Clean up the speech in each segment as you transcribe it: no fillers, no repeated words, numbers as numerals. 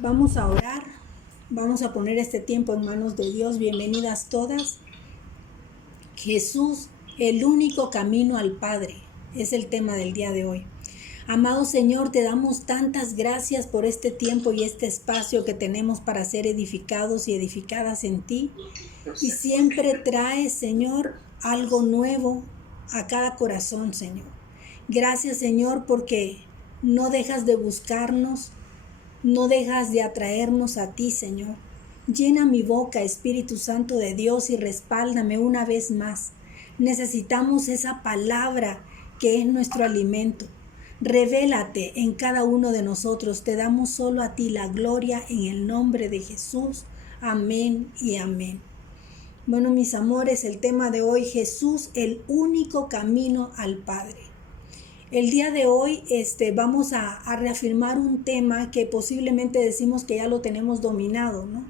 Vamos a orar, vamos a poner este tiempo en manos de Dios. Bienvenidas todas. Jesús, el único camino al Padre, es el tema del día de hoy. Amado Señor, te damos tantas gracias por este tiempo y este espacio que tenemos para ser edificados y edificadas en ti. Y siempre traes, Señor, algo nuevo a cada corazón, Señor. Gracias, Señor, porque no dejas de buscarnos, no dejas de atraernos a ti, Señor. Llena mi boca, Espíritu Santo de Dios, y respáldame una vez más. Necesitamos esa palabra que es nuestro alimento. Revélate en cada uno de nosotros. Te damos solo a ti la gloria en el nombre de Jesús. Amén y amén. Bueno, mis amores, el tema de hoy, Jesús, el único camino al Padre. El día de hoy vamos a reafirmar un tema que posiblemente decimos que ya lo tenemos dominado, ¿no?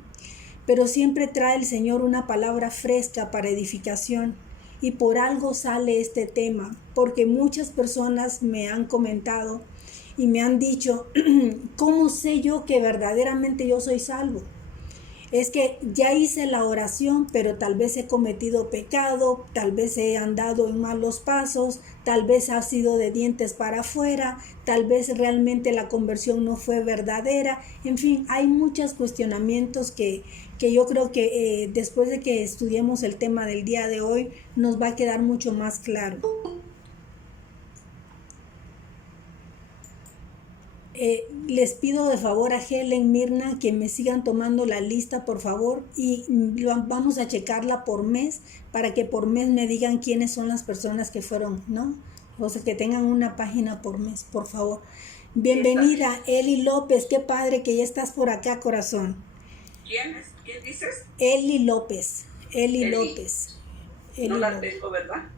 Pero siempre trae el Señor una palabra fresca para edificación. Y por algo sale este tema, porque muchas personas me han comentado y me han dicho, ¿cómo sé yo que verdaderamente yo soy salvo? Es que ya hice la oración, pero tal vez he cometido pecado, tal vez he andado en malos pasos, tal vez ha sido de dientes para afuera, tal vez realmente la conversión no fue verdadera. En fin, hay muchos cuestionamientos que yo creo que después de que estudiemos el tema del día de hoy, nos va a quedar mucho más claro. Les pido de favor a Helen, Mirna, que me sigan tomando la lista, por favor, y vamos a checarla por mes, para que por mes me digan quiénes son las personas que fueron, ¿no? O sea, que tengan una página por mes, por favor. Bienvenida, Eli López, qué padre que ya estás por acá, corazón. ¿Quién es? ¿Quién dices? Eli López. Eli López. Eli no la López. Tengo, ¿verdad?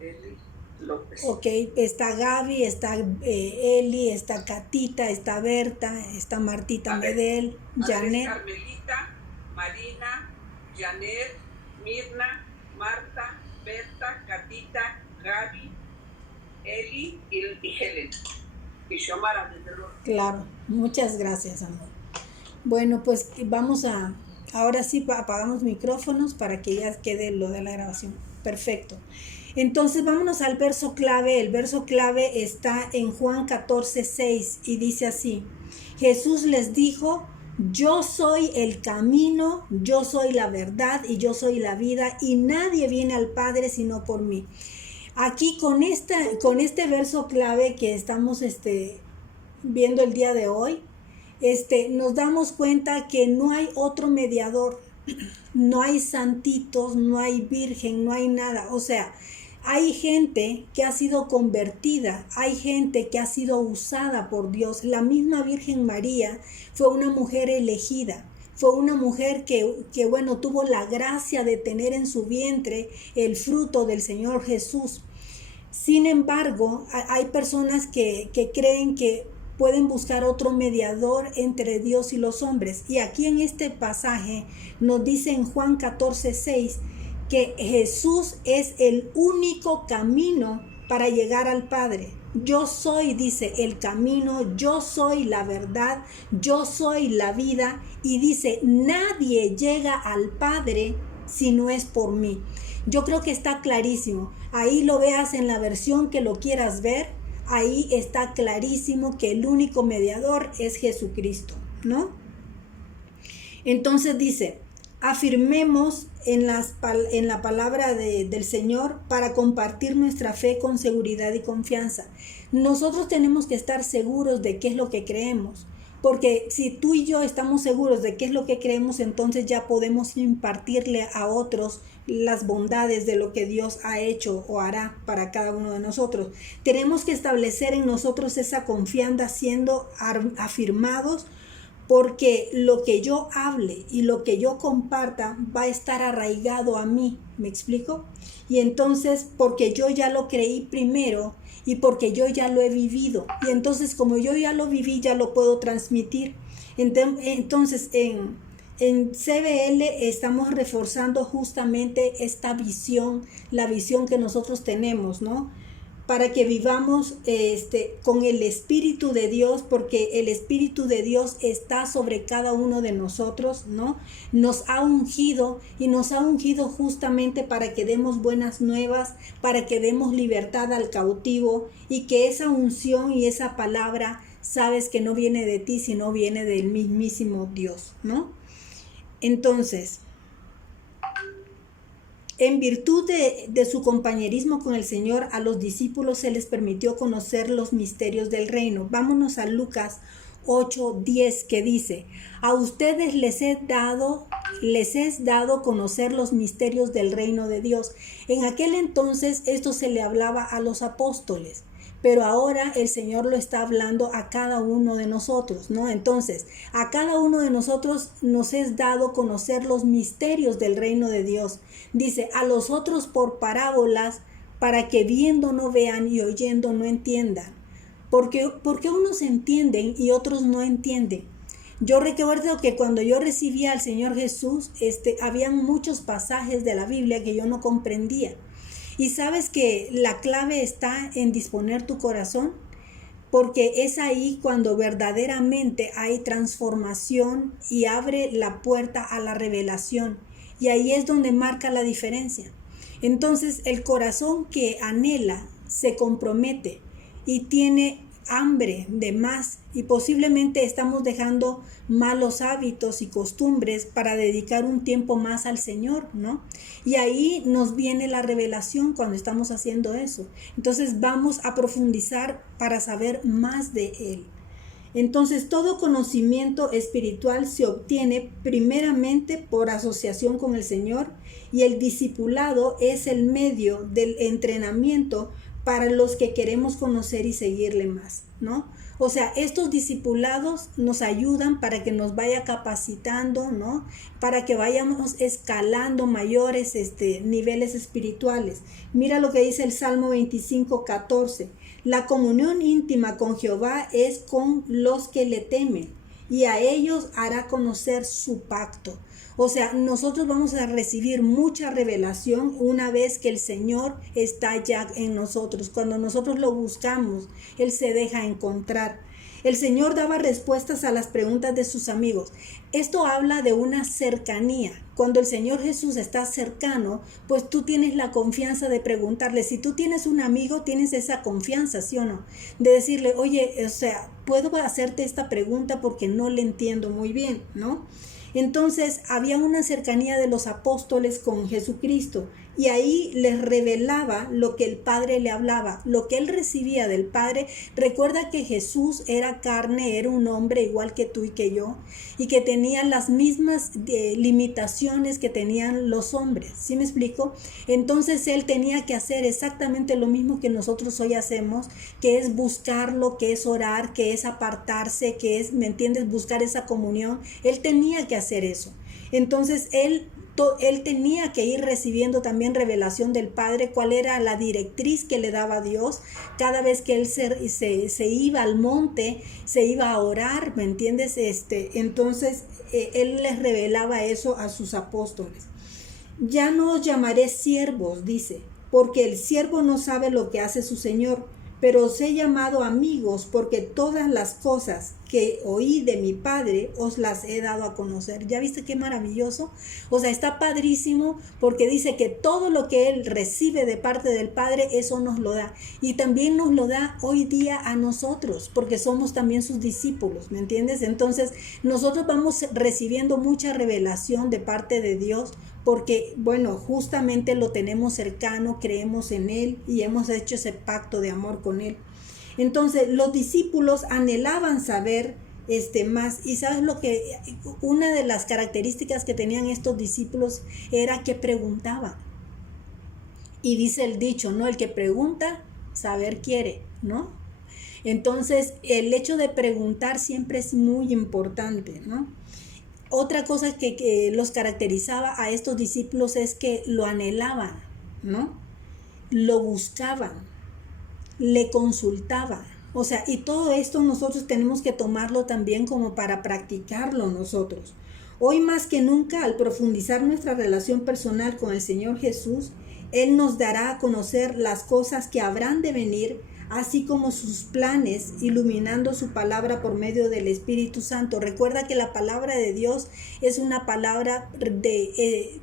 Eli López. Ok, está Gaby, está Eli, está Catita, está Berta, está Martita Medel, Janet. Carmelita, Marina, Janet, Mirna, Marta, Berta, Catita, Gaby, Eli y Helen. Y Xiomara, desde luego. Claro, muchas gracias, amor. Bueno, pues vamos ahora sí apagamos micrófonos para que ya quede lo de la grabación. Perfecto. Entonces vámonos al verso clave. El verso clave está en Juan 14:6 y dice así: Jesús les dijo, yo soy el camino, yo soy la verdad y yo soy la vida, y nadie viene al Padre sino por mí. Aquí con este verso clave que estamos viendo el día de hoy, nos damos cuenta que no hay otro mediador, no hay santitos, no hay virgen, no hay nada. O sea, hay gente que ha sido convertida, hay gente que ha sido usada por Dios. La misma Virgen María fue una mujer elegida, fue una mujer que tuvo la gracia de tener en su vientre el fruto del Señor Jesús. Sin embargo, hay personas que creen que pueden buscar otro mediador entre Dios y los hombres. Y aquí en este pasaje nos dice en Juan 14:6 que Jesús es el único camino para llegar al Padre. Yo soy, dice, el camino, yo soy la verdad, yo soy la vida, y dice, nadie llega al Padre si no es por mí. Yo creo que está clarísimo. Ahí lo veas en la versión que lo quieras ver, ahí está clarísimo que el único mediador es Jesucristo, ¿no? Entonces dice, afirmemos en la palabra del Señor para compartir nuestra fe con seguridad y confianza. Nosotros tenemos que estar seguros de qué es lo que creemos, porque si tú y yo estamos seguros de qué es lo que creemos, entonces ya podemos impartirle a otros las bondades de lo que Dios ha hecho o hará para cada uno de nosotros. Tenemos que establecer en nosotros esa confianza siendo afirmados, porque lo que yo hable y lo que yo comparta va a estar arraigado a mí, ¿me explico? Y entonces, porque yo ya lo creí primero y porque yo ya lo he vivido, y entonces como yo ya lo viví, ya lo puedo transmitir. Entonces, En CBL estamos reforzando justamente esta visión, la visión que nosotros tenemos, ¿no? Para que vivamos con el Espíritu de Dios, porque el Espíritu de Dios está sobre cada uno de nosotros, ¿no? Nos ha ungido y nos ha ungido justamente para que demos buenas nuevas, para que demos libertad al cautivo, y que esa unción y esa palabra, sabes que no viene de ti, sino viene del mismísimo Dios, ¿no? Entonces, en virtud de su compañerismo con el Señor, a los discípulos se les permitió conocer los misterios del reino. Vámonos a Lucas 8:10, que dice: a ustedes les es dado conocer los misterios del reino de Dios. En aquel entonces esto se le hablaba a los apóstoles, pero ahora el Señor lo está hablando a cada uno de nosotros, ¿no? Entonces, a cada uno de nosotros nos es dado conocer los misterios del reino de Dios. Dice, a los otros por parábolas, para que viendo no vean y oyendo no entiendan. Porque unos entienden y otros no entienden. Yo recuerdo que cuando yo recibí al Señor Jesús, habían muchos pasajes de la Biblia que yo no comprendía. Y sabes que la clave está en disponer tu corazón, porque es ahí cuando verdaderamente hay transformación y abre la puerta a la revelación. Y ahí es donde marca la diferencia. Entonces, el corazón que anhela, se compromete y tiene hambre de más, y posiblemente estamos dejando malos hábitos y costumbres para dedicar un tiempo más al Señor, ¿no? Y ahí nos viene la revelación cuando estamos haciendo eso. Entonces vamos a profundizar para saber más de Él. Entonces, todo conocimiento espiritual se obtiene primeramente por asociación con el Señor, y el discipulado es el medio del entrenamiento para los que queremos conocer y seguirle más, ¿no? O sea, estos discipulados nos ayudan para que nos vaya capacitando, ¿no? Para que vayamos escalando mayores niveles espirituales. Mira lo que dice el Salmo 25:14. La comunión íntima con Jehová es con los que le temen, y a ellos hará conocer su pacto. O sea, nosotros vamos a recibir mucha revelación una vez que el Señor está ya en nosotros. Cuando nosotros lo buscamos, Él se deja encontrar. El Señor daba respuestas a las preguntas de sus amigos. Esto habla de una cercanía. Cuando el Señor Jesús está cercano, pues tú tienes la confianza de preguntarle. Si tú tienes un amigo, tienes esa confianza, ¿sí o no? De decirle, oye, o sea, puedo hacerte esta pregunta porque no le entiendo muy bien, ¿no? Entonces había una cercanía de los apóstoles con Jesucristo, y ahí les revelaba lo que el Padre le hablaba, lo que él recibía del Padre. Recuerda que Jesús era carne, era un hombre igual que tú y que yo, y que tenía las mismas limitaciones que tenían los hombres, ¿sí me explico? Entonces él tenía que hacer exactamente lo mismo que nosotros hoy hacemos, que es buscarlo, que es orar, que es apartarse, que es, ¿me entiendes?, buscar esa comunión. Él tenía que hacer eso. Entonces él tenía que ir recibiendo también revelación del Padre, cuál era la directriz que le daba Dios. Cada vez que él se iba al monte, se iba a orar, ¿me entiendes? Entonces él les revelaba eso a sus apóstoles. Ya no os llamaré siervos, dice, porque el siervo no sabe lo que hace su Señor, pero os he llamado amigos, porque todas las cosas que oí de mi Padre os las he dado a conocer. ¿Ya viste qué maravilloso? O sea, está padrísimo, porque dice que todo lo que él recibe de parte del Padre, eso nos lo da. Y también nos lo da hoy día a nosotros, porque somos también sus discípulos, ¿me entiendes? Entonces, nosotros vamos recibiendo mucha revelación de parte de Dios, porque, bueno, justamente lo tenemos cercano, creemos en Él y hemos hecho ese pacto de amor con Él. Entonces, los discípulos anhelaban saber más. Y sabes lo que, una de las características que tenían estos discípulos era que preguntaban. Y dice el dicho, ¿no? El que pregunta, saber quiere, ¿no? Entonces, el hecho de preguntar siempre es muy importante, ¿no? Otra cosa que los caracterizaba a estos discípulos es que lo anhelaban, ¿no? Lo buscaban, le consultaban. O sea, y todo esto nosotros tenemos que tomarlo también como para practicarlo nosotros. Hoy más que nunca, al profundizar nuestra relación personal con el Señor Jesús, Él nos dará a conocer las cosas que habrán de venir, así como sus planes, iluminando su palabra por medio del Espíritu Santo. Recuerda que la palabra de Dios es una palabra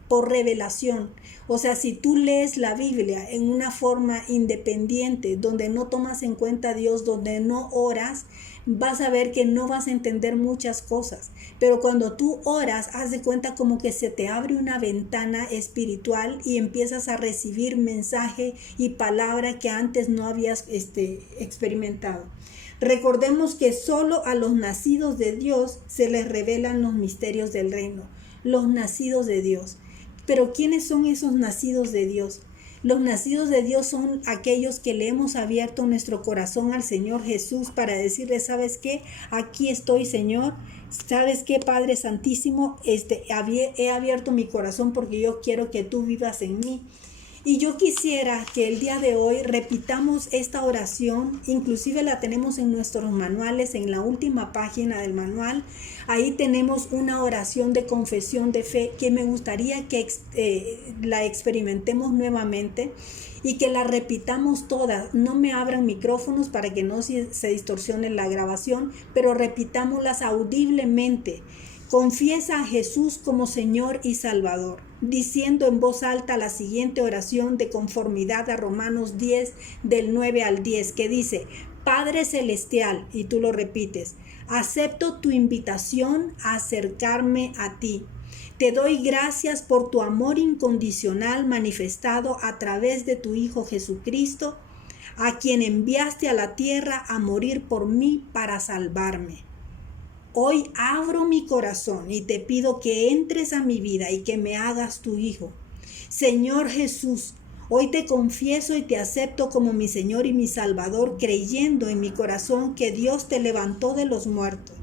por revelación. O sea, si tú lees la Biblia en una forma independiente, donde no tomas en cuenta a Dios, donde no oras, vas a ver que no vas a entender muchas cosas. Pero cuando tú oras, haz de cuenta como que se te abre una ventana espiritual y empiezas a recibir mensaje y palabra que antes no habías experimentado. Recordemos que solo a los nacidos de Dios se les revelan los misterios del reino. Los nacidos de Dios. Pero ¿quiénes son esos nacidos de Dios? Los nacidos de Dios son aquellos que le hemos abierto nuestro corazón al Señor Jesús para decirle, ¿sabes qué? Aquí estoy, Señor. ¿Sabes qué, Padre Santísimo? He abierto mi corazón porque yo quiero que tú vivas en mí. Y yo quisiera que el día de hoy repitamos esta oración, inclusive la tenemos en nuestros manuales, en la última página del manual. Ahí tenemos una oración de confesión de fe que me gustaría que la experimentemos nuevamente y que la repitamos todas. No me abran micrófonos para que no se distorsione la grabación, pero repitámoslas audiblemente. Confiesa a Jesús como Señor y Salvador, diciendo en voz alta la siguiente oración de conformidad a Romanos 10, del 9 al 10, que dice: Padre Celestial, y tú lo repites, acepto tu invitación a acercarme a ti. Te doy gracias por tu amor incondicional manifestado a través de tu Hijo Jesucristo, a quien enviaste a la tierra a morir por mí para salvarme. Hoy abro mi corazón y te pido que entres a mi vida y que me hagas tu hijo. Señor Jesús, hoy te confieso y te acepto como mi Señor y mi Salvador, creyendo en mi corazón que Dios te levantó de los muertos.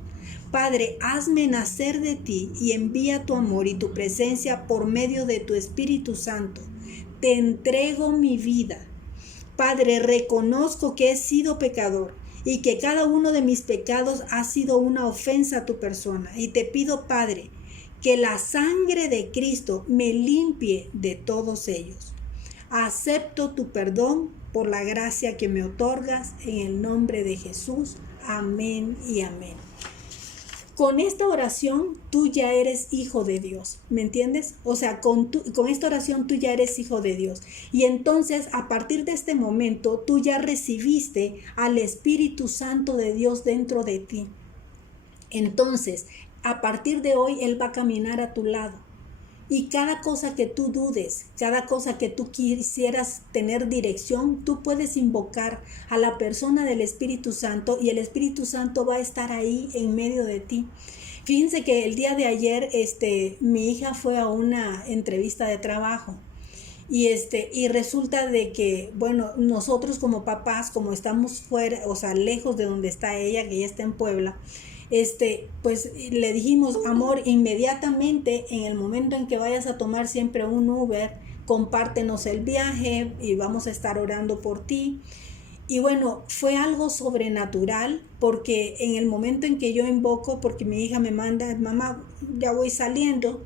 Padre, hazme nacer de ti y envía tu amor y tu presencia por medio de tu Espíritu Santo. Te entrego mi vida. Padre, reconozco que he sido pecador y que cada uno de mis pecados ha sido una ofensa a tu persona. Y te pido, Padre, que la sangre de Cristo me limpie de todos ellos. Acepto tu perdón por la gracia que me otorgas en el nombre de Jesús. Amén y amén. Con esta oración tú ya eres hijo de Dios, ¿me entiendes? O sea, con esta oración tú ya eres hijo de Dios. Y entonces, a partir de este momento, tú ya recibiste al Espíritu Santo de Dios dentro de ti. Entonces, a partir de hoy, Él va a caminar a tu lado. Y cada cosa que tú dudes, cada cosa que tú quisieras tener dirección, tú puedes invocar a la persona del Espíritu Santo y el Espíritu Santo va a estar ahí en medio de ti. Fíjense que el día de ayer mi hija fue a una entrevista de trabajo y resulta de que, bueno, nosotros como papás, como estamos fuera, o sea, lejos de donde está ella, que ella está en Puebla, pues le dijimos, amor, inmediatamente en el momento en que vayas a tomar siempre un Uber, compártenos el viaje y vamos a estar orando por ti. Y bueno, fue algo sobrenatural porque en el momento en que yo invoco, porque mi hija me manda, mamá, ya voy saliendo,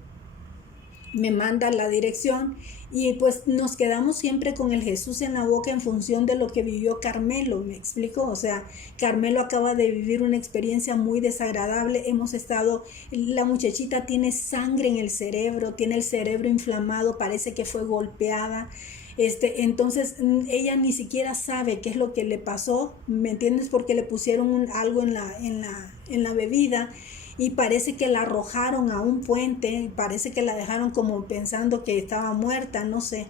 me manda la dirección y pues nos quedamos siempre con el Jesús en la boca en función de lo que vivió Carmelo, ¿me explico? O sea, Carmelo acaba de vivir una experiencia muy desagradable, la muchachita tiene sangre en el cerebro, tiene el cerebro inflamado, parece que fue golpeada. Entonces ella ni siquiera sabe qué es lo que le pasó, ¿me entiendes? Porque le pusieron algo en la bebida y parece que la arrojaron a un puente, parece que la dejaron como pensando que estaba muerta, no sé.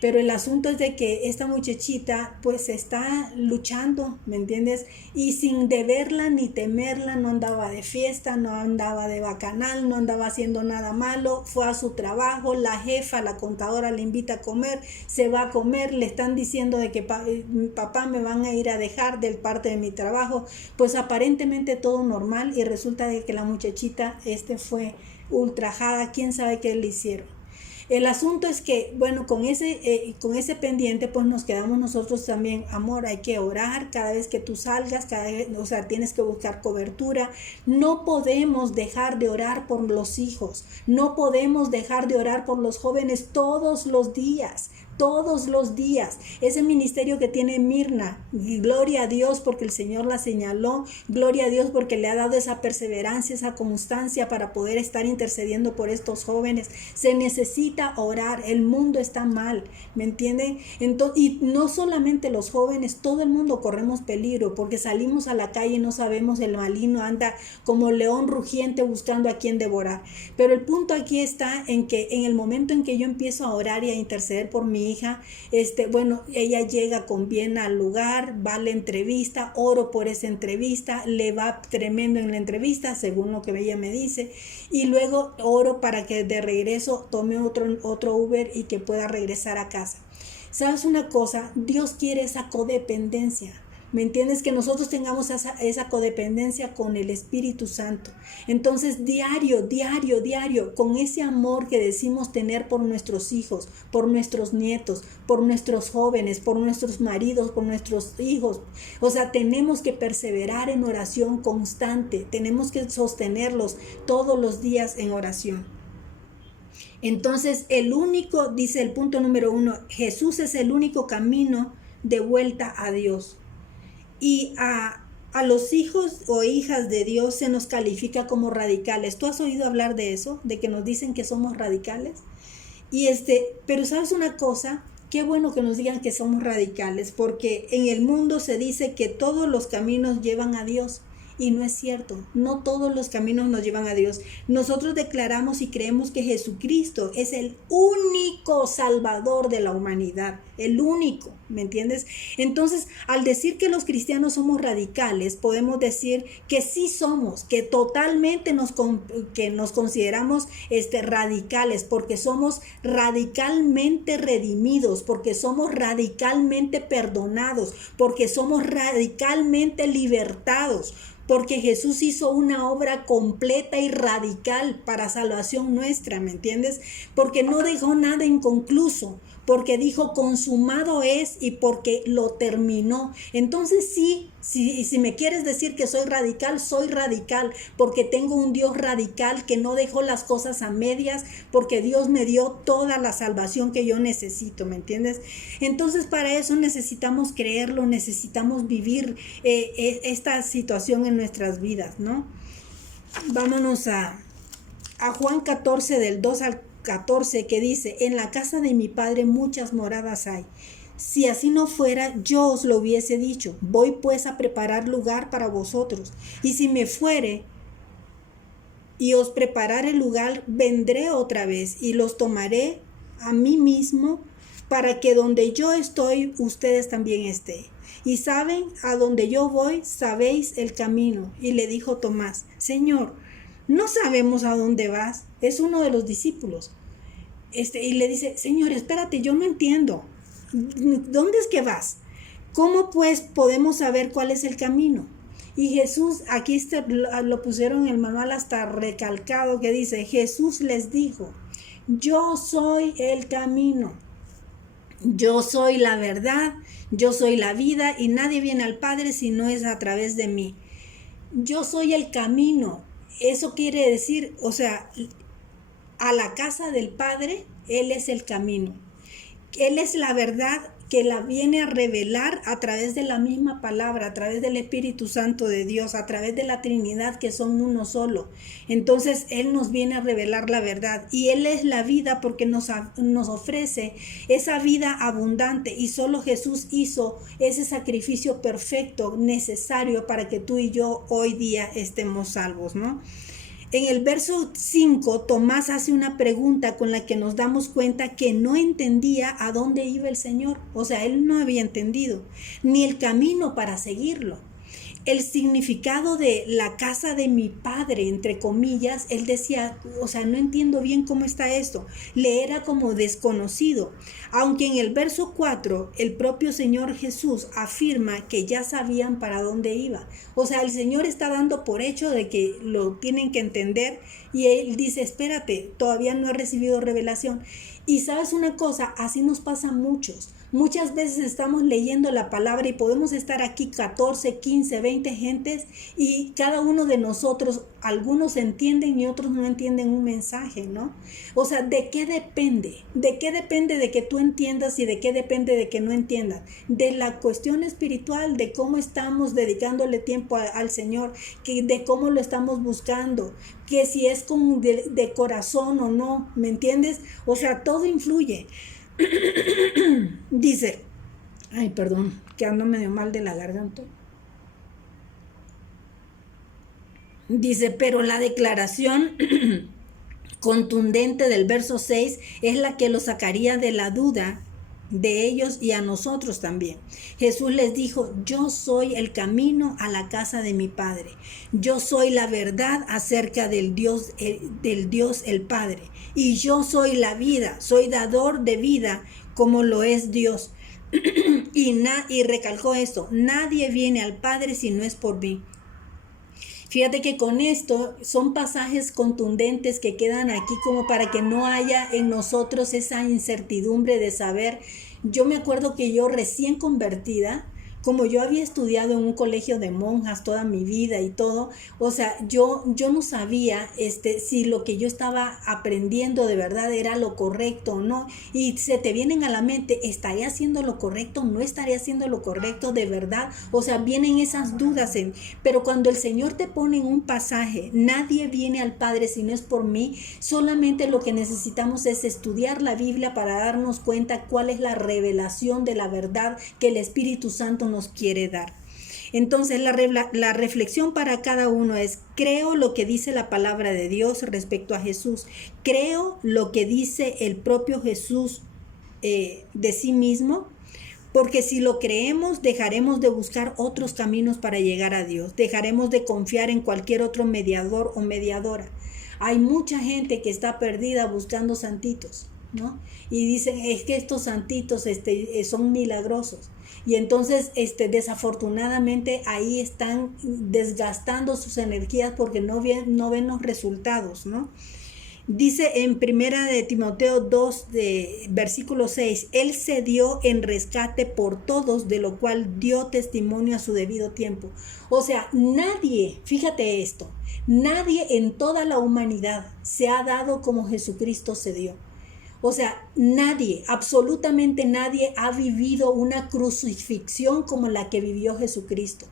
Pero el asunto es de que esta muchachita pues está luchando, ¿me entiendes? Y sin deberla ni temerla, no andaba de fiesta, no andaba de bacanal, no andaba haciendo nada malo, fue a su trabajo, la jefa, la contadora le invita a comer, se va a comer, le están diciendo de que papá me van a ir a dejar del parte de mi trabajo, pues aparentemente todo normal y resulta de que la muchachita fue ultrajada, quién sabe qué le hicieron. El asunto es que, bueno, con ese pendiente, pues nos quedamos nosotros también, amor, hay que orar cada vez que tú salgas, o sea, tienes que buscar cobertura. No podemos dejar de orar por los hijos, no podemos dejar de orar por los jóvenes todos los días. Todos los días. Ese ministerio que tiene Mirna, gloria a Dios porque el Señor la señaló, gloria a Dios porque le ha dado esa perseverancia, esa constancia para poder estar intercediendo por estos jóvenes. Se necesita orar, el mundo está mal, ¿me entienden? Y no solamente los jóvenes, todo el mundo corremos peligro porque salimos a la calle y no sabemos, el maligno anda como león rugiente buscando a quien devorar. Pero el punto aquí está en que en el momento en que yo empiezo a orar y a interceder por mi hija, bueno, ella llega con bien al lugar, va a la entrevista, oro por esa entrevista, le va tremendo en la entrevista, según lo que ella me dice, y luego oro para que de regreso tome otro Uber y que pueda regresar a casa. ¿Sabes una cosa? Dios quiere esa codependencia. ¿Me entiendes? Que nosotros tengamos esa codependencia con el Espíritu Santo. Entonces, diario, con ese amor que decimos tener por nuestros hijos, por nuestros nietos, por nuestros jóvenes, por nuestros maridos, por nuestros hijos. O sea, tenemos que perseverar en oración constante. Tenemos que sostenerlos todos los días en oración. Entonces, dice el punto número 1, Jesús es el único camino de vuelta a Dios. Y a los hijos o hijas de Dios se nos califica como radicales. ¿Tú has oído hablar de eso? De que nos dicen que somos radicales. Pero ¿sabes una cosa? Qué bueno que nos digan que somos radicales, porque en el mundo se dice que todos los caminos llevan a Dios. Y no es cierto, no todos los caminos nos llevan a Dios. Nosotros declaramos y creemos que Jesucristo es el único salvador de la humanidad, el único, ¿me entiendes? Entonces, al decir que los cristianos somos radicales, podemos decir que sí somos, que totalmente nos consideramos radicales, porque somos radicalmente redimidos, porque somos radicalmente perdonados, porque somos radicalmente libertados. Porque Jesús hizo una obra completa y radical para salvación nuestra, ¿me entiendes? Porque no dejó nada inconcluso, porque dijo consumado es y porque lo terminó. Entonces sí, si me quieres decir que soy radical porque tengo un Dios radical que no dejó las cosas a medias, porque Dios me dio toda la salvación que yo necesito, ¿me entiendes? Entonces para eso necesitamos creerlo, necesitamos vivir esta situación en nuestras vidas, ¿no? Vámonos a Juan 14 del 2 al 14 que dice, en la casa de mi padre muchas moradas hay. Si así no fuera, yo os lo hubiese dicho. Voy pues a preparar lugar para vosotros. Y si me fuere y os preparare lugar, vendré otra vez y los tomaré a mí mismo, para que donde yo estoy, ustedes también estén. Y saben a donde yo voy, sabéis el camino. Y le dijo Tomás, Señor, no sabemos a dónde vas. Es uno de los discípulos. Y le dice, Señor, espérate, yo no entiendo. ¿Dónde es que vas? ¿Cómo pues podemos saber cuál es el camino? Y Jesús, aquí lo pusieron en el manual hasta recalcado, que dice, Jesús les dijo, yo soy el camino, yo soy la verdad, yo soy la vida y nadie viene al Padre si no es a través de mí. Yo soy el camino. Eso quiere decir, o sea, a la casa del Padre, Él es el camino. Él es la verdad que la viene a revelar a través de la misma palabra, a través del Espíritu Santo de Dios, a través de la Trinidad que son uno solo. Entonces Él nos viene a revelar la verdad y Él es la vida porque nos ofrece esa vida abundante y solo Jesús hizo ese sacrificio perfecto, necesario para que tú y yo hoy día estemos salvos, ¿no? En el verso 5, Tomás hace una pregunta con la que nos damos cuenta que no entendía a dónde iba el Señor. O sea, él no había entendido ni el camino para seguirlo. El significado de la casa de mi padre, entre comillas, él decía, o sea, no entiendo bien cómo está esto. Le era como desconocido. Aunque en el verso 4, el propio Señor Jesús afirma que ya sabían para dónde iba. O sea, el Señor está dando por hecho de que lo tienen que entender y él dice, espérate, todavía no he recibido revelación. Y sabes una cosa, así nos pasa a muchos. Muchas veces estamos leyendo la palabra y podemos estar aquí 14, 15, 20 gentes y cada uno de nosotros, algunos entienden y otros no entienden un mensaje, ¿no? O sea, ¿de qué depende? ¿De qué depende de que tú entiendas y de qué depende de que no entiendas? De la cuestión espiritual, de cómo estamos dedicándole tiempo al Señor, de cómo lo estamos buscando, que si es con de corazón o no, ¿me entiendes? O sea, todo influye. Dice, ay, perdón, que ando medio mal de la garganta. Dice, pero la declaración contundente del verso 6 es la que lo sacaría de la duda de ellos y a nosotros también. Jesús les dijo, yo soy el camino a la casa de mi Padre. Yo soy la verdad acerca del Dios el Padre. Y yo soy la vida, soy dador de vida como lo es Dios. Y recalcó esto, nadie viene al Padre si no es por mí. Fíjate que con esto son pasajes contundentes que quedan aquí como para que no haya en nosotros esa incertidumbre de saber. Yo me acuerdo que yo recién convertida, como yo había estudiado en un colegio de monjas toda mi vida y todo, o sea, yo no sabía si lo que yo estaba aprendiendo de verdad era lo correcto o no, y se te vienen a la mente, ¿estaré haciendo lo correcto? ¿No estaré haciendo lo correcto de verdad? O sea, vienen esas dudas, pero cuando el Señor te pone en un pasaje, nadie viene al Padre si no es por mí, solamente lo que necesitamos es estudiar la Biblia para darnos cuenta cuál es la revelación de la verdad que el Espíritu Santo nos quiere dar. Entonces la reflexión para cada uno es, creo lo que dice la palabra de Dios respecto a Jesús, creo lo que dice el propio Jesús de sí mismo, porque si lo creemos dejaremos de buscar otros caminos para llegar a Dios, dejaremos de confiar en cualquier otro mediador o mediadora. Hay mucha gente que está perdida buscando santitos, ¿no? Y dicen, es que estos santitos son milagrosos. Y entonces desafortunadamente ahí están desgastando sus energías porque no ven los resultados, ¿no? Dice en primera de Timoteo 2, versículo 6, Él se dio en rescate por todos, de lo cual dio testimonio a su debido tiempo. O sea, nadie, fíjate esto, nadie en toda la humanidad se ha dado como Jesucristo se dio. O sea, nadie, absolutamente nadie ha vivido una crucifixión como la que vivió Jesucristo.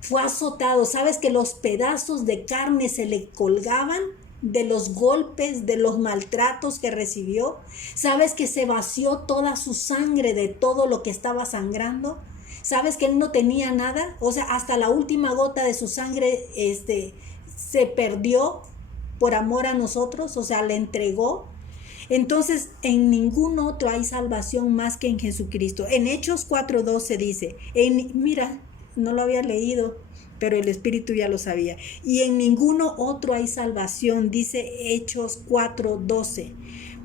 Fue azotado, ¿sabes que los pedazos de carne se le colgaban de los golpes, de los maltratos que recibió? ¿Sabes que se vació toda su sangre de todo lo que estaba sangrando? ¿Sabes que él no tenía nada? O sea, hasta la última gota de su sangre se perdió por amor a nosotros, o sea, le entregó. Entonces, en ningún otro hay salvación más que en Jesucristo. En Hechos 4:12 dice, mira, no lo había leído, pero el Espíritu ya lo sabía. Y en ninguno otro hay salvación, dice Hechos 4:12.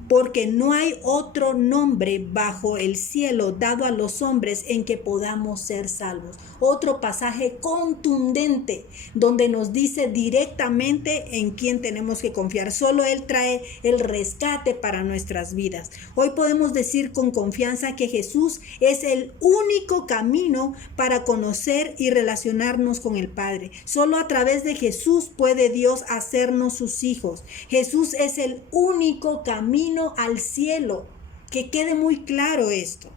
Porque no hay otro nombre bajo el cielo dado a los hombres en que podamos ser salvos. Otro pasaje contundente donde nos dice directamente en quién tenemos que confiar. Solo Él trae el rescate para nuestras vidas. Hoy podemos decir con confianza que Jesús es el único camino para conocer y relacionarnos con el Padre. Solo a través de Jesús puede Dios hacernos sus hijos. Jesús es el único camino al cielo. Que quede muy claro esto.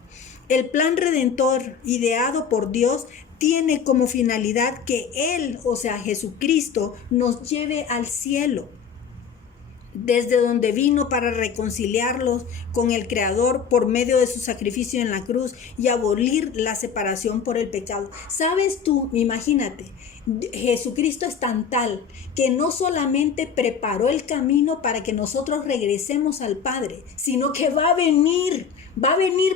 El plan redentor ideado por Dios tiene como finalidad que Él, o sea Jesucristo, nos lleve al cielo, desde donde vino para reconciliarlos con el Creador por medio de su sacrificio en la cruz y abolir la separación por el pecado. ¿Sabes tú? Imagínate, Jesucristo es tan tal que no solamente preparó el camino para que nosotros regresemos al Padre, sino que va a venir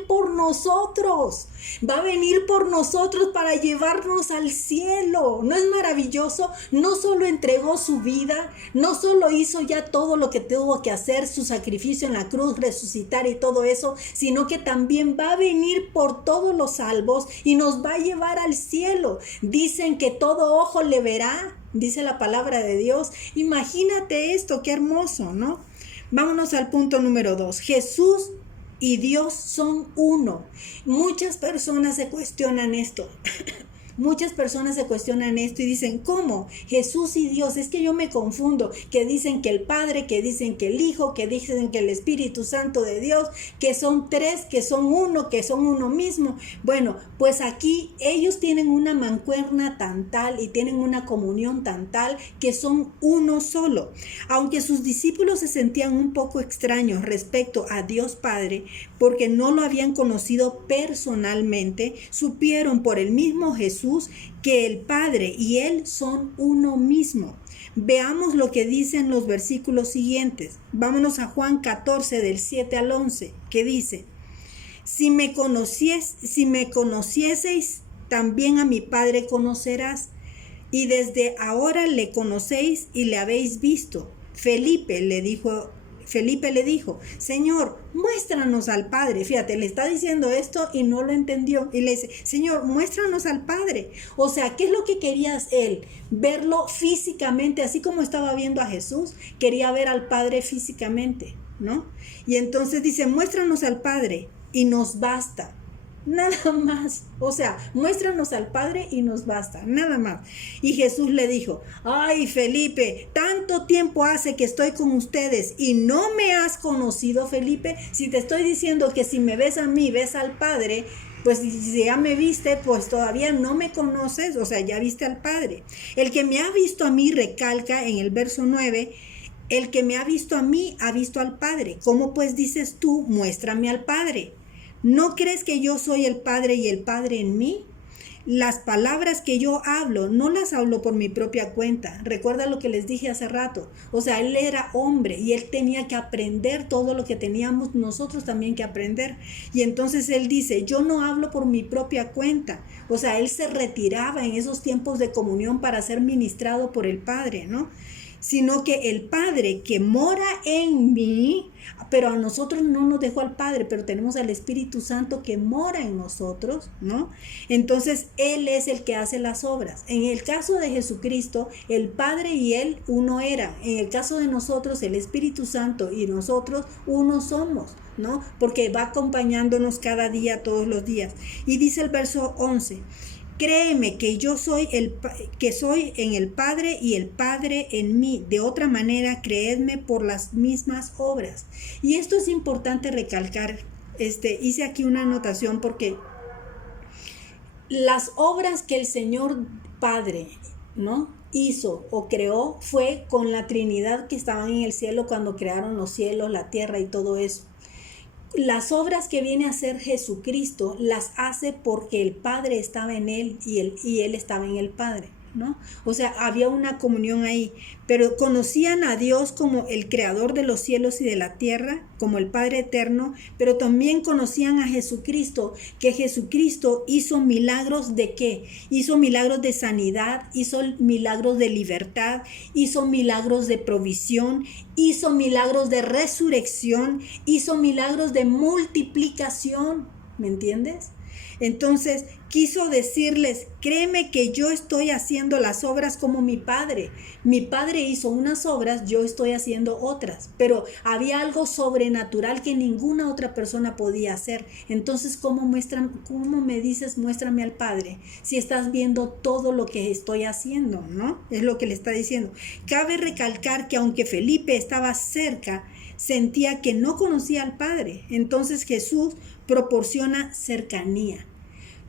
por nosotros, va a venir por nosotros para llevarnos al cielo. ¿No es maravilloso? No solo entregó su vida, no solo hizo ya todo lo que tuvo que hacer, su sacrificio en la cruz, resucitar y todo eso, sino que también va a venir por todos los salvos y nos va a llevar al cielo. Dicen que todo ojo le verá, dice la palabra de Dios. Imagínate esto, qué hermoso, ¿no? Vámonos al punto número 2. Jesús y Dios son uno. Muchas personas se cuestionan esto. Muchas personas se cuestionan esto y dicen, ¿cómo? Jesús y Dios, es que yo me confundo, que dicen que el Padre, que dicen que el Hijo, que dicen que el Espíritu Santo de Dios, que son tres, que son uno mismo. Bueno, pues aquí ellos tienen una mancuerna tan tal y tienen una comunión tan tal que son uno solo. Aunque sus discípulos se sentían un poco extraños respecto a Dios Padre, porque no lo habían conocido personalmente, supieron por el mismo Jesús que el Padre y Él son uno mismo. Veamos lo que dicen los versículos siguientes. Vámonos a Juan 14 del 7 al 11, que dice: si me conocieseis, también a mi Padre conocerás, y desde ahora le conocéis y le habéis visto. Felipe le dijo, Señor, muéstranos al Padre. Fíjate, le está diciendo esto y no lo entendió. Y le dice, Señor, muéstranos al Padre. O sea, ¿qué es lo que quería él? Verlo físicamente, así como estaba viendo a Jesús, quería ver al Padre físicamente, ¿no? Y entonces dice, muéstranos al Padre y nos basta. Nada más, o sea, muéstranos al Padre y nos basta, nada más. Y Jesús le dijo, ay Felipe, tanto tiempo hace que estoy con ustedes y no me has conocido, Felipe. Si te estoy diciendo que si me ves a mí, ves al Padre, pues si ya me viste, pues todavía no me conoces, o sea, ya viste al Padre. El que me ha visto a mí, recalca en el verso 9, el que me ha visto a mí, ha visto al Padre. ¿Cómo pues dices tú, muéstrame al Padre? ¿No crees que yo soy el Padre y el Padre en mí? Las palabras que yo hablo, no las hablo por mi propia cuenta. Recuerda lo que les dije hace rato. O sea, él era hombre y él tenía que aprender todo lo que teníamos nosotros también que aprender. Y entonces él dice, yo no hablo por mi propia cuenta. O sea, él se retiraba en esos tiempos de comunión para ser ministrado por el Padre, ¿no? Sino que el Padre que mora en mí, pero a nosotros no nos dejó al Padre, pero tenemos al Espíritu Santo que mora en nosotros, ¿no? Entonces, Él es el que hace las obras. En el caso de Jesucristo, el Padre y Él uno eran. En el caso de nosotros, el Espíritu Santo y nosotros uno somos, ¿no? Porque va acompañándonos cada día, todos los días. Y dice el verso 11, créeme que yo soy soy en el Padre y el Padre en mí. De otra manera, creedme por las mismas obras. Y esto es importante recalcar. Hice aquí una anotación porque las obras que el Señor Padre, ¿no?, hizo o creó fue con la Trinidad que estaban en el cielo cuando crearon los cielos, la tierra y todo eso. Las obras que viene a hacer Jesucristo las hace porque el Padre estaba en él y él estaba en el Padre, ¿no? O sea, había una comunión ahí, pero conocían a Dios como el creador de los cielos y de la tierra, como el Padre eterno, pero también conocían a Jesucristo, que Jesucristo hizo milagros ¿de qué? Hizo milagros de sanidad, hizo milagros de libertad, hizo milagros de provisión, hizo milagros de resurrección, hizo milagros de multiplicación, ¿me entiendes? Entonces quiso decirles, créeme que yo estoy haciendo las obras como mi Padre. Mi Padre hizo unas obras, yo estoy haciendo otras, pero había algo sobrenatural que ninguna otra persona podía hacer. Entonces, ¿cómo me dices, muéstrame al Padre? Si estás viendo todo lo que estoy haciendo, ¿no? Es lo que le está diciendo. Cabe recalcar que aunque Felipe estaba cerca, sentía que no conocía al Padre. Entonces Jesús proporciona cercanía.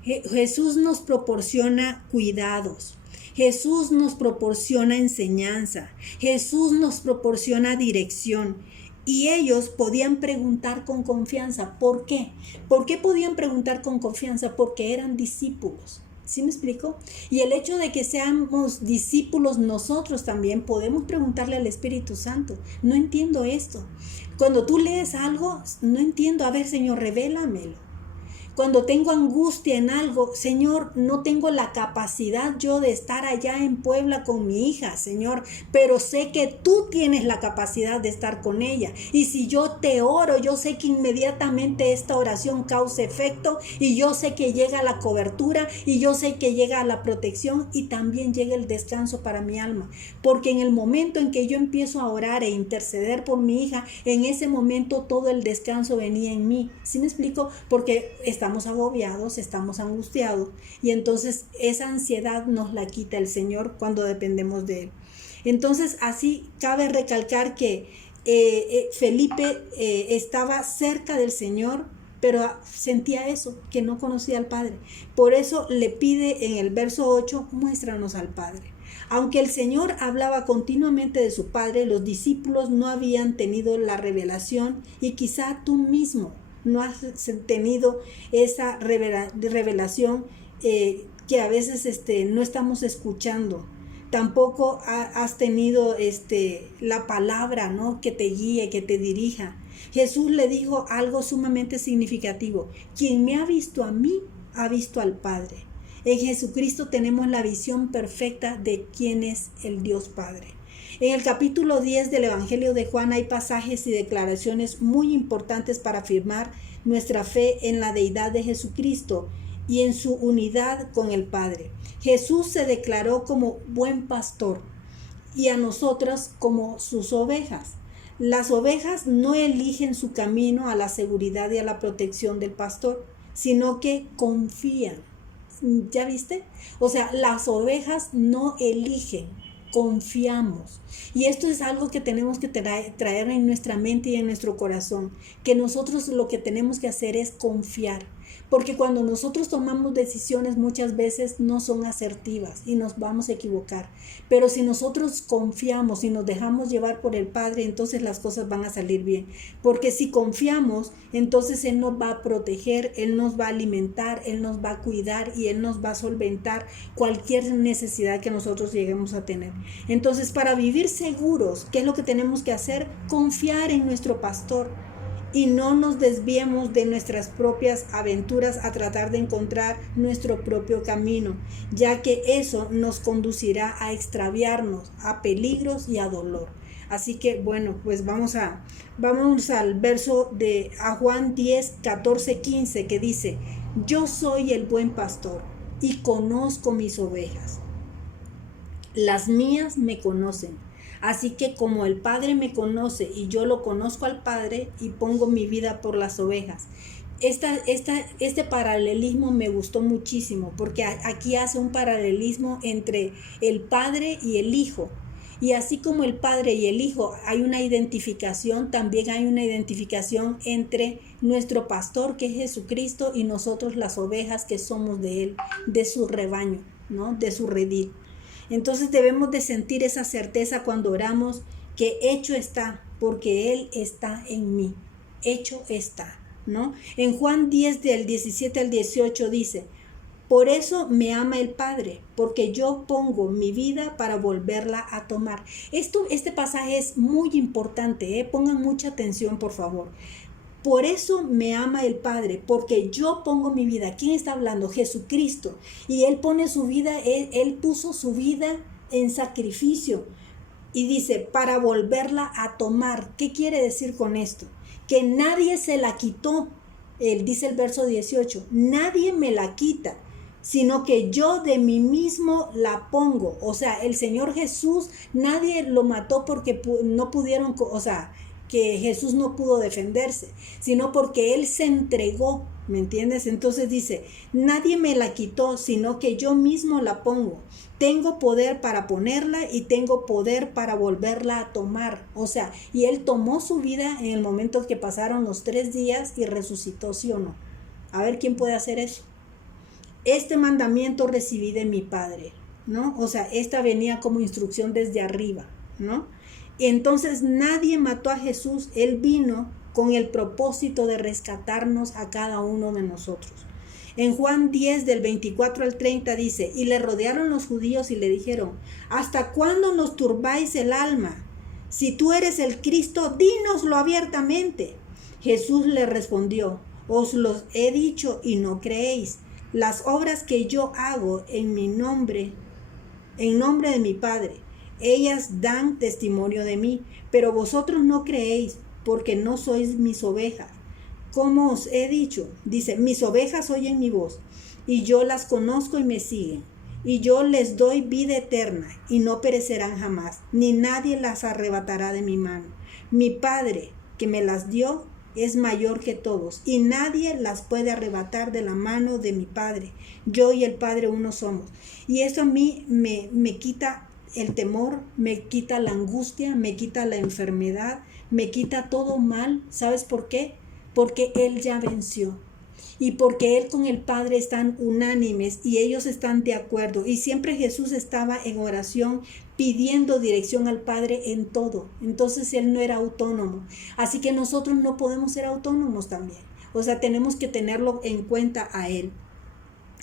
Jesús nos proporciona cuidados. Jesús nos proporciona enseñanza. Jesús nos proporciona dirección. Y ellos podían preguntar con confianza. ¿Por qué? ¿Por qué podían preguntar con confianza? Porque eran discípulos. ¿Sí me explico? Y el hecho de que seamos discípulos, nosotros también podemos preguntarle al Espíritu Santo. No entiendo esto. Cuando tú lees algo, no entiendo. A ver, Señor, revélamelo. Cuando tengo angustia en algo, Señor, no tengo la capacidad yo de estar allá en Puebla con mi hija, Señor, pero sé que tú tienes la capacidad de estar con ella. Y si yo te oro, yo sé que inmediatamente esta oración causa efecto, y yo sé que llega la cobertura, y yo sé que llega la protección, y también llega el descanso para mi alma. Porque en el momento en que yo empiezo a orar e interceder por mi hija, en ese momento todo el descanso venía en mí. ¿Sí me explico? Porque estamos agobiados, estamos angustiados, y entonces esa ansiedad nos la quita el Señor cuando dependemos de Él. Entonces así cabe recalcar que Felipe estaba cerca del Señor, pero sentía eso, que no conocía al Padre. Por eso le pide en el verso 8, muéstranos al Padre. Aunque el Señor hablaba continuamente de su Padre, los discípulos no habían tenido la revelación, y quizá tú mismo no has tenido esa revelación que a veces no estamos escuchando. Tampoco has tenido la palabra, ¿no?, que te guíe, que te dirija. Jesús le dijo algo sumamente significativo: quien me ha visto a mí, ha visto al Padre. En Jesucristo tenemos la visión perfecta de quién es el Dios Padre. En el capítulo 10 del Evangelio de Juan hay pasajes y declaraciones muy importantes para afirmar nuestra fe en la deidad de Jesucristo y en su unidad con el Padre. Jesús se declaró como buen pastor, y a nosotras como sus ovejas. Las ovejas no eligen su camino a la seguridad y a la protección del pastor, sino que confían. ¿Ya viste? O sea, las ovejas no eligen, confiamos. Y esto es algo que tenemos que traer en nuestra mente y en nuestro corazón, que nosotros lo que tenemos que hacer es confiar. Porque cuando nosotros tomamos decisiones muchas veces no son asertivas y nos vamos a equivocar. Pero si nosotros confiamos y nos dejamos llevar por el Padre, entonces las cosas van a salir bien. Porque si confiamos, entonces Él nos va a proteger, Él nos va a alimentar, Él nos va a cuidar y Él nos va a solventar cualquier necesidad que nosotros lleguemos a tener. Entonces, para vivir seguros, ¿qué es lo que tenemos que hacer? Confiar en nuestro pastor. Y no nos desviemos de nuestras propias aventuras a tratar de encontrar nuestro propio camino, ya que eso nos conducirá a extraviarnos, a peligros y a dolor. Así que bueno, pues vamos al verso a Juan 10, 14, 15, que dice: yo soy el buen pastor y conozco mis ovejas. Las mías me conocen. Así que como el Padre me conoce y yo lo conozco al Padre, y pongo mi vida por las ovejas. Este paralelismo me gustó muchísimo, porque aquí hace un paralelismo entre el Padre y el Hijo. Y así como el Padre y el Hijo hay una identificación, también hay una identificación entre nuestro pastor, que es Jesucristo, y nosotros las ovejas que somos de Él, de su rebaño, ¿no?, de su redil. Entonces debemos de sentir esa certeza cuando oramos, que hecho está, porque Él está en mí. Hecho está, ¿no? En Juan 10 del 17 al 18 dice: por eso me ama el Padre, porque yo pongo mi vida para volverla a tomar. Este pasaje es muy importante, pongan mucha atención, por favor. Por eso me ama el Padre, porque yo pongo mi vida. ¿Quién está hablando? Jesucristo. Y Él pone su vida, Él puso su vida en sacrificio. Y dice, para volverla a tomar. ¿Qué quiere decir con esto? Que nadie se la quitó. Él dice el verso 18, nadie me la quita, sino que yo de mí mismo la pongo. O sea, el Señor Jesús, nadie lo mató porque no pudieron, o sea, que Jesús no pudo defenderse, sino porque Él se entregó, ¿me entiendes? Entonces dice, nadie me la quitó, sino que yo mismo la pongo. Tengo poder para ponerla y tengo poder para volverla a tomar. O sea, y Él tomó su vida en el momento que pasaron los 3 días y resucitó, ¿sí o no? A ver, ¿quién puede hacer eso? Este mandamiento recibí de mi Padre, ¿no? O sea, esta venía como instrucción desde arriba, ¿no? Entonces nadie mató a Jesús, Él vino con el propósito de rescatarnos a cada uno de nosotros. En Juan 10 del 24 al 30 dice, y le rodearon los judíos y le dijeron, ¿hasta cuándo nos turbáis el alma? Si tú eres el Cristo, dínoslo abiertamente. Jesús le respondió, Os los he dicho y no creéis. Las obras que yo hago en mi nombre, en nombre de mi Padre, ellas dan testimonio de mí, pero vosotros no creéis, porque no sois mis ovejas. Como os he dicho, dice, mis ovejas oyen mi voz, y yo las conozco y me siguen, y yo les doy vida eterna, y no perecerán jamás, ni nadie las arrebatará de mi mano. Mi Padre, que me las dio, es mayor que todos, y nadie las puede arrebatar de la mano de mi Padre. Yo y el Padre uno somos. Y eso a mí me quita el temor, me quita la angustia, me quita la enfermedad, me quita todo mal. ¿Sabes por qué? Porque Él ya venció. Y porque Él con el Padre están unánimes y ellos están de acuerdo. Y siempre Jesús estaba en oración pidiendo dirección al Padre en todo. Entonces Él no era autónomo. Así que nosotros no podemos ser autónomos también. O sea, tenemos que tenerlo en cuenta a Él.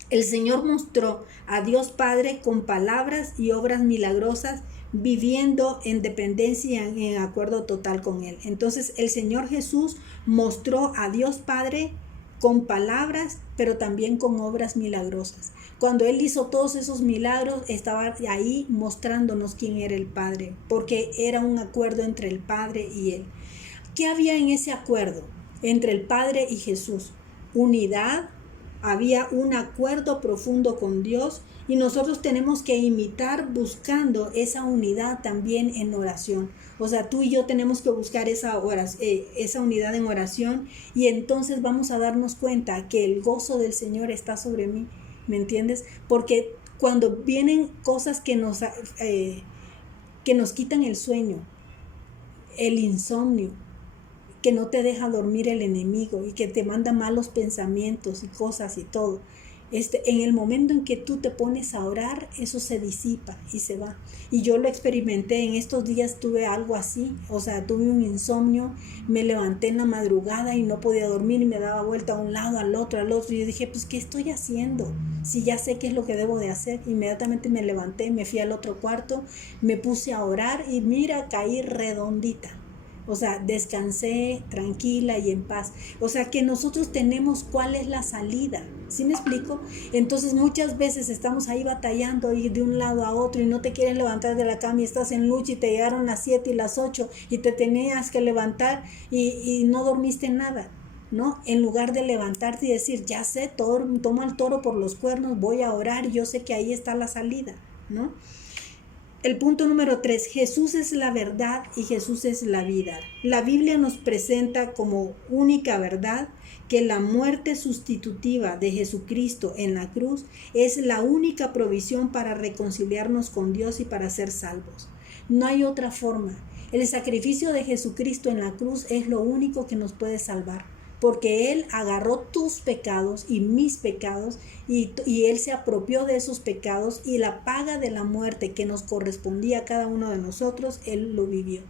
El Señor mostró a Dios Padre con palabras y obras milagrosas, viviendo en dependencia y en acuerdo total con Él. Entonces el Señor Jesús mostró a Dios Padre con palabras, pero también con obras milagrosas. Cuando Él hizo todos esos milagros, estaba ahí mostrándonos quién era el Padre, porque era un acuerdo entre el Padre y Él. ¿Qué había en ese acuerdo entre el Padre y Jesús? Unidad. Había un acuerdo profundo con Dios y nosotros tenemos que imitar buscando esa unidad también en oración. O sea, tú y yo tenemos que buscar esa unidad en oración y entonces vamos a darnos cuenta que el gozo del Señor está sobre mí, ¿me entiendes? Porque cuando vienen cosas que nos quitan el sueño, el insomnio, que no te deja dormir el enemigo y que te manda malos pensamientos y cosas y todo. En el momento en que tú te pones a orar, eso se disipa y se va. Y yo lo experimenté, en estos días tuve algo así, o sea, tuve un insomnio, me levanté en la madrugada y no podía dormir y me daba vuelta a un lado, al otro, y yo dije, pues, ¿qué estoy haciendo? Si ya sé qué es lo que debo de hacer. Inmediatamente me levanté, me fui al otro cuarto, me puse a orar y mira, caí redondita. O sea, descansé tranquila y en paz. O sea, que nosotros tenemos cuál es la salida. ¿Sí me explico? Entonces muchas veces estamos ahí batallando y de un lado a otro y no te quieres levantar de la cama y estás en lucha y te llegaron las 7 y las 8 y te tenías que levantar y no dormiste nada, ¿no? En lugar de levantarte y decir, ya sé, toma el toro por los cuernos, voy a orar y yo sé que ahí está la salida, ¿no? El punto número 3, Jesús es la verdad y Jesús es la vida. La Biblia nos presenta como única verdad que la muerte sustitutiva de Jesucristo en la cruz es la única provisión para reconciliarnos con Dios y para ser salvos. No hay otra forma. El sacrificio de Jesucristo en la cruz es lo único que nos puede salvar, porque Él agarró tus pecados y mis pecados y Él se apropió de esos pecados y la paga de la muerte que nos correspondía a cada uno de nosotros, Él lo vivió.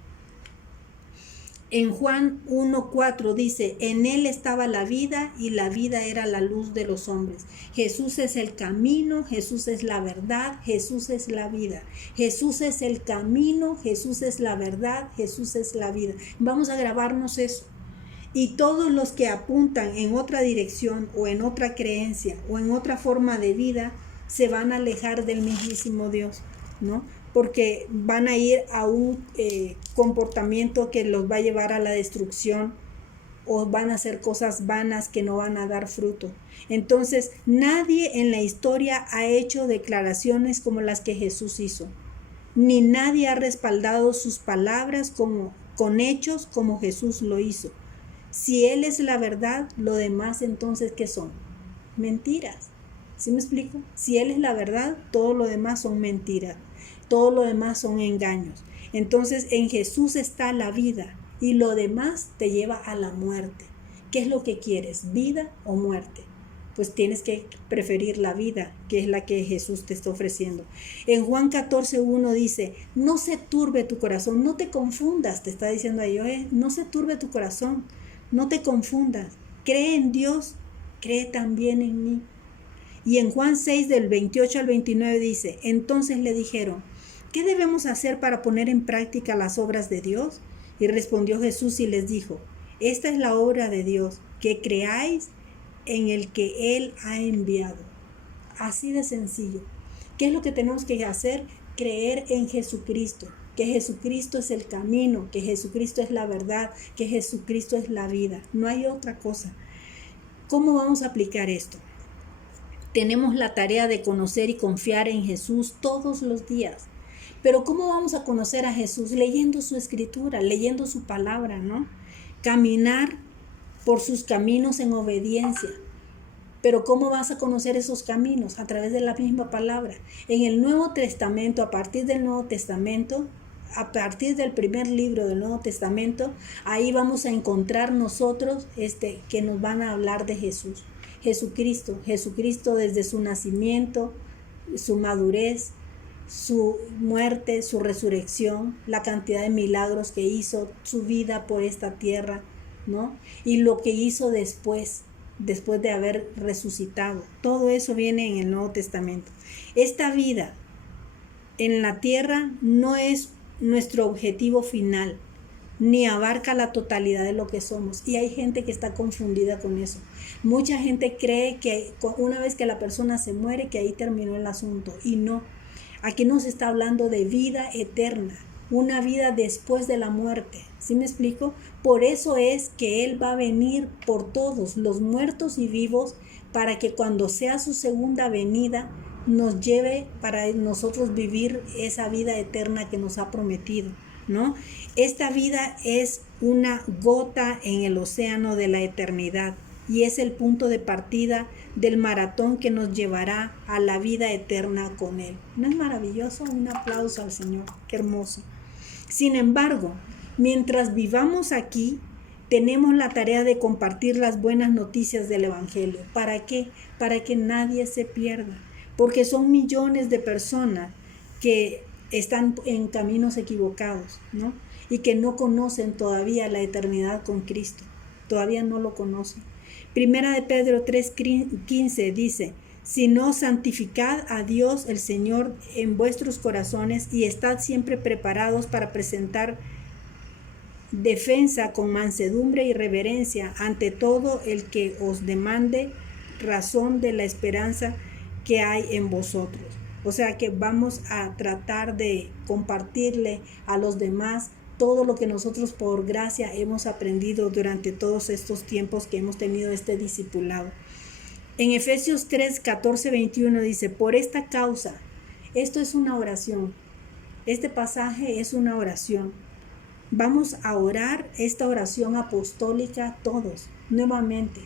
En Juan 1:4 dice, en Él estaba la vida y la vida era la luz de los hombres. Jesús es el camino, Jesús es la verdad, Jesús es la vida. Jesús es el camino, Jesús es la verdad, Jesús es la vida. Vamos a grabarnos eso. Y todos los que apuntan en otra dirección o en otra creencia o en otra forma de vida se van a alejar del mismísimo Dios, ¿no? Porque van a ir a un comportamiento que los va a llevar a la destrucción o van a hacer cosas vanas que no van a dar fruto. Entonces, nadie en la historia ha hecho declaraciones como las que Jesús hizo, ni nadie ha respaldado sus palabras con hechos como Jesús lo hizo. Si Él es la verdad, lo demás entonces, ¿qué son? Mentiras. ¿Sí me explico? Si Él es la verdad, todo lo demás son mentiras. Todo lo demás son engaños. Entonces, en Jesús está la vida y lo demás te lleva a la muerte. ¿Qué es lo que quieres? ¿Vida o muerte? Pues tienes que preferir la vida, que es la que Jesús te está ofreciendo. En Juan 14:1 dice, no se turbe tu corazón, no te confundas, te está diciendo ahí, no se turbe tu corazón. No te confundas, cree en Dios, cree también en mí. Y en Juan 6 del 28 al 29 dice, entonces le dijeron, ¿qué debemos hacer para poner en práctica las obras de Dios? Y respondió Jesús y les dijo, esta es la obra de Dios, que creáis en el que Él ha enviado. Así de sencillo. ¿Qué es lo que tenemos que hacer? Creer en Jesucristo, que Jesucristo es el camino, que Jesucristo es la verdad, que Jesucristo es la vida. No hay otra cosa. ¿Cómo vamos a aplicar esto? Tenemos la tarea de conocer y confiar en Jesús todos los días. Pero ¿cómo vamos a conocer a Jesús? Leyendo su escritura, leyendo su palabra, ¿no? Caminar por sus caminos en obediencia. Pero ¿cómo vas a conocer esos caminos? A través de la misma palabra. En el Nuevo Testamento, a partir del Nuevo Testamento, a partir del primer libro del Nuevo Testamento, ahí vamos a encontrar nosotros que nos van a hablar de Jesús. Jesucristo desde su nacimiento, su madurez, su muerte, su resurrección, la cantidad de milagros que hizo, su vida por esta tierra, ¿no? Y lo que hizo después de haber resucitado. Todo eso viene en el Nuevo Testamento. Esta vida en la tierra no es nuestro objetivo final, ni abarca la totalidad de lo que somos. Y hay gente que está confundida con eso. Mucha gente cree que una vez que la persona se muere, que ahí terminó el asunto. Y no. Aquí nos está hablando de vida eterna, una vida después de la muerte. ¿Sí me explico? Por eso es que Él va a venir por todos, los muertos y vivos, para que cuando sea su segunda venida, nos lleve para nosotros vivir esa vida eterna que nos ha prometido, ¿no? Esta vida es una gota en el océano de la eternidad y es el punto de partida del maratón que nos llevará a la vida eterna con Él. ¿No es maravilloso? Un aplauso al Señor. Qué hermoso. Sin embargo, mientras vivamos aquí, tenemos la tarea de compartir las buenas noticias del Evangelio. ¿Para qué? Para que nadie se pierda. Porque son millones de personas que están en caminos equivocados, ¿no? Y que no conocen todavía la eternidad con Cristo. Todavía no lo conocen. Primera de Pedro 3:15 dice: sino santificad a Dios el Señor en vuestros corazones y estad siempre preparados para presentar defensa con mansedumbre y reverencia ante todo el que os demande razón de la esperanza que hay en vosotros. O sea que vamos a tratar de compartirle a los demás todo lo que nosotros por gracia hemos aprendido durante todos estos tiempos que hemos tenido este discipulado. En Efesios 3:14-21 dice: por esta causa, esto es una oración, este pasaje es una oración. Vamos a orar esta oración apostólica todos, nuevamente.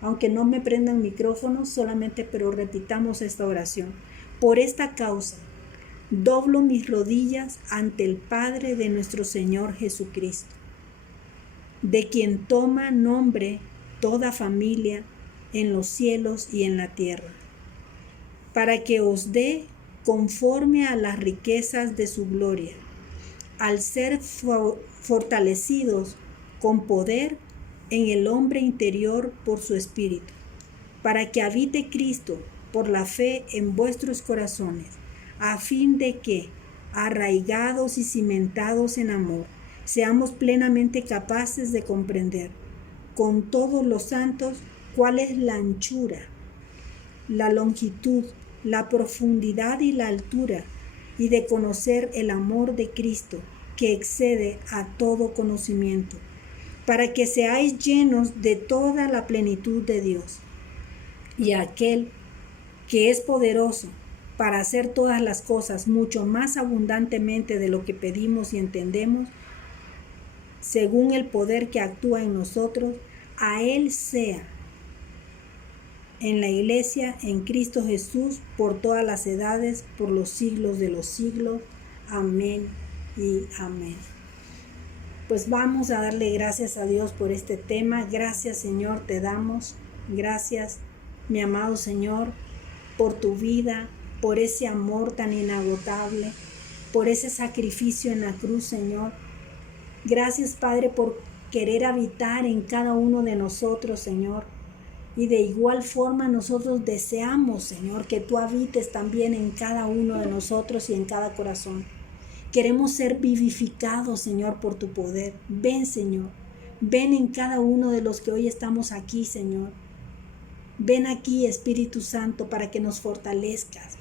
Aunque no me prendan micrófonos, solamente pero repitamos esta oración. Por esta causa, doblo mis rodillas ante el Padre de nuestro Señor Jesucristo, de quien toma nombre toda familia en los cielos y en la tierra, para que os dé conforme a las riquezas de su gloria, al ser fortalecidos con poder en el hombre interior por su Espíritu, para que habite Cristo por la fe en vuestros corazones, a fin de que, arraigados y cimentados en amor, seamos plenamente capaces de comprender con todos los santos cuál es la anchura, la longitud, la profundidad y la altura, y de conocer el amor de Cristo, que excede a todo conocimiento, para que seáis llenos de toda la plenitud de Dios. Y aquel que es poderoso para hacer todas las cosas mucho más abundantemente de lo que pedimos y entendemos, según el poder que actúa en nosotros, a Él sea en la iglesia, en Cristo Jesús, por todas las edades, por los siglos de los siglos. Amén y amén. Pues vamos a darle gracias a Dios por este tema. Gracias, Señor, te damos. Gracias, mi amado Señor, por tu vida, por ese amor tan inagotable, por ese sacrificio en la cruz, Señor. Gracias, Padre, por querer habitar en cada uno de nosotros, Señor. Y de igual forma nosotros deseamos, Señor, que tú habites también en cada uno de nosotros y en cada corazón. Queremos ser vivificados, Señor, por tu poder. Ven, Señor. Ven en cada uno de los que hoy estamos aquí, Señor. Ven aquí, Espíritu Santo, para que nos fortalezcas,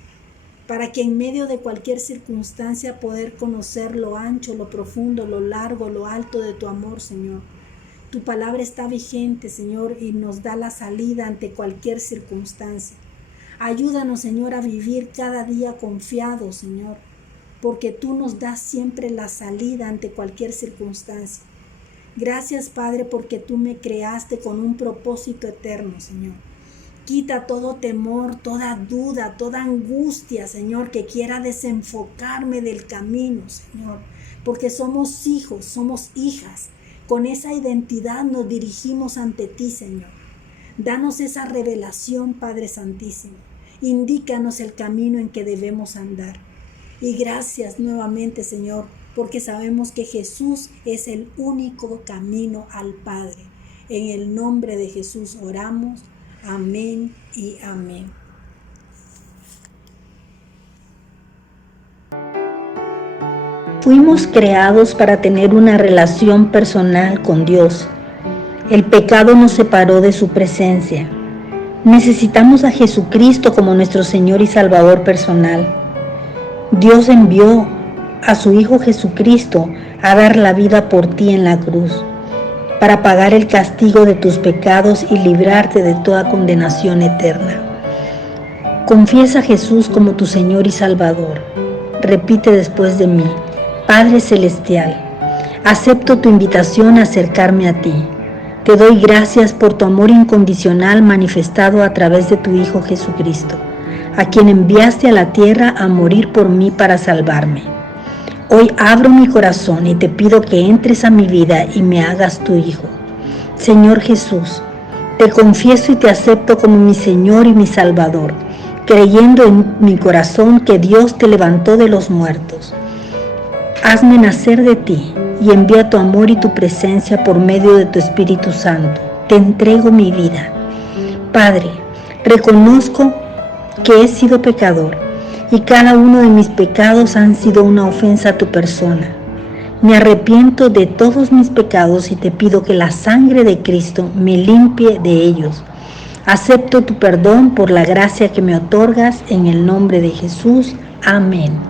para que en medio de cualquier circunstancia poder conocer lo ancho, lo profundo, lo largo, lo alto de tu amor, Señor. Tu palabra está vigente, Señor, y nos da la salida ante cualquier circunstancia. Ayúdanos, Señor, a vivir cada día confiados, Señor, porque tú nos das siempre la salida ante cualquier circunstancia. Gracias, Padre, porque tú me creaste con un propósito eterno, Señor. Quita todo temor, toda duda, toda angustia, Señor, que quiera desenfocarme del camino, Señor, porque somos hijos, somos hijas. Con esa identidad nos dirigimos ante ti, Señor. Danos esa revelación, Padre Santísimo. Indícanos el camino en que debemos andar. Y gracias nuevamente, Señor, porque sabemos que Jesús es el único camino al Padre. En el nombre de Jesús oramos. Amén y amén. Fuimos creados para tener una relación personal con Dios. El pecado nos separó de su presencia. Necesitamos a Jesucristo como nuestro Señor y Salvador personal. Dios envió a su Hijo Jesucristo a dar la vida por ti en la cruz, para pagar el castigo de tus pecados y librarte de toda condenación eterna. Confiesa a Jesús como tu Señor y Salvador. Repite después de mí: Padre Celestial, acepto tu invitación a acercarme a ti. Te doy gracias por tu amor incondicional manifestado a través de tu Hijo Jesucristo, a quien enviaste a la tierra a morir por mí para salvarme. Hoy abro mi corazón y te pido que entres a mi vida y me hagas tu Hijo. Señor Jesús, te confieso y te acepto como mi Señor y mi Salvador, creyendo en mi corazón que Dios te levantó de los muertos. Hazme nacer de ti y envía tu amor y tu presencia por medio de tu Espíritu Santo. Te entrego mi vida. Padre, reconozco que he sido pecador y cada uno de mis pecados han sido una ofensa a tu persona. Me arrepiento de todos mis pecados y te pido que la sangre de Cristo me limpie de ellos. Acepto tu perdón por la gracia que me otorgas en el nombre de Jesús. Amén.